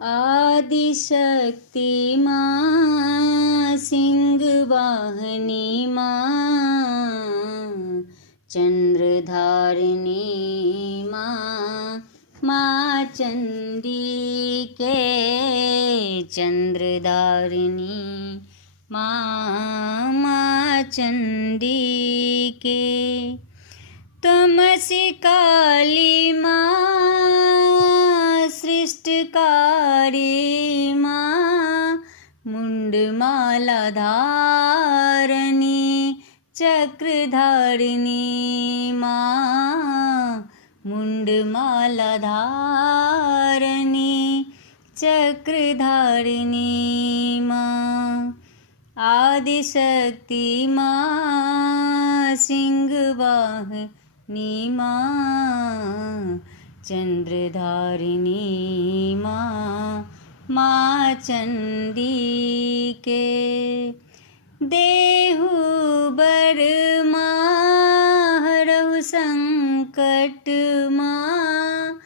आदिशक्ति माँ, सिंहवाहिनी माँ, चंद्रधारिणी माँ, माँ चंडी के चंद्रधारिणी माँ, माँ चंडी के। तमसी काली माँ, सृष्टिकारी माँ, मुंडमाला धारणी चक्रधारिणी माँ, मुंडमाला धारणी चक्रधारिणी माँ। आदिशक्ति माँ, सिंहवाहिनी माँ, चंद्रधारिणी माँ, माँ चंडी के। देहु बर माँ, हरहु संकट माँ,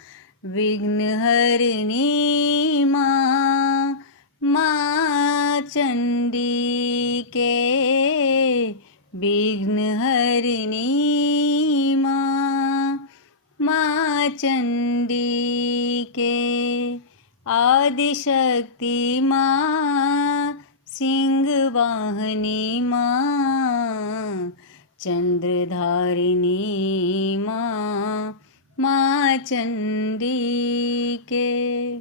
विघ्न हरिणी माँ, माँ चंडी के। विघ्न हरिणी माँ, माँ चंडी के। आदिशक्ति माँ, सिंहवाहिनी माँ, चंद्रधारिणी माँ, माँ चंडी के।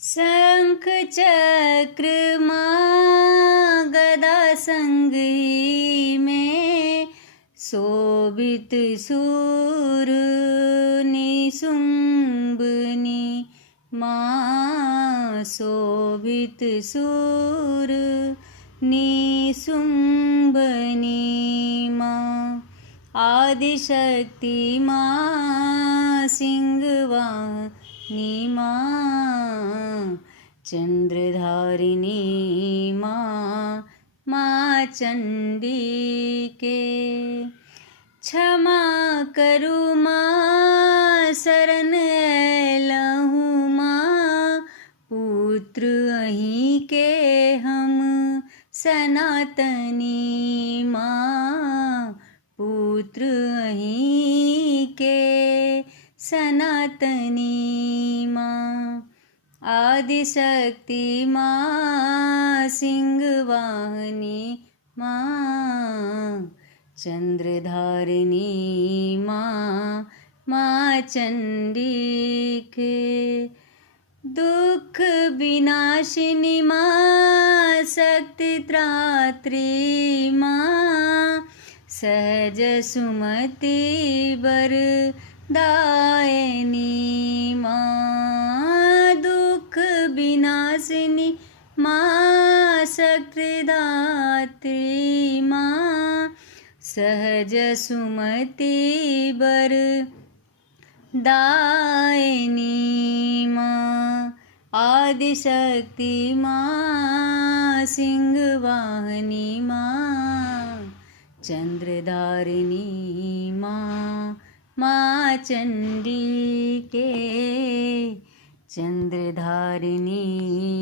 शंख चक्र माँ, गदा संगी में, शोभित सूर निशुंभनी माँ, शोभित सूर निशुंभनी माँ। आदिशक्ति माँ, सिंहवाहिनी माँ, चंद्रधारिणी माँ, माँ चंडी के। क्षमा करु माँ, शरण ऐलहूँ माँ, पुत्र अहीं के हम सनातनी माँ, पुत्र अहीं के सनातनी माँ। आदिशक्ति माँ, सिंहवाहिनी माँ, चंद्रधारिणी माँ, माँ चंडी के। दुख विनाशिनी माँ, शक्ति त्रात्री माँ, सहज सुमति वरदायिनी माँ। दुख विनाशिनी माँ, शक्तिदात्री माँ, सहज सुमति वरदायिनी माँ। आदिशक्ति माँ, सिंहवाहिनी माँ, चंद्रधारिणी माँ, माँ चंडी के। चंद्रधारिणी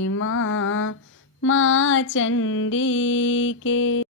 माँ, माँ चंडी के।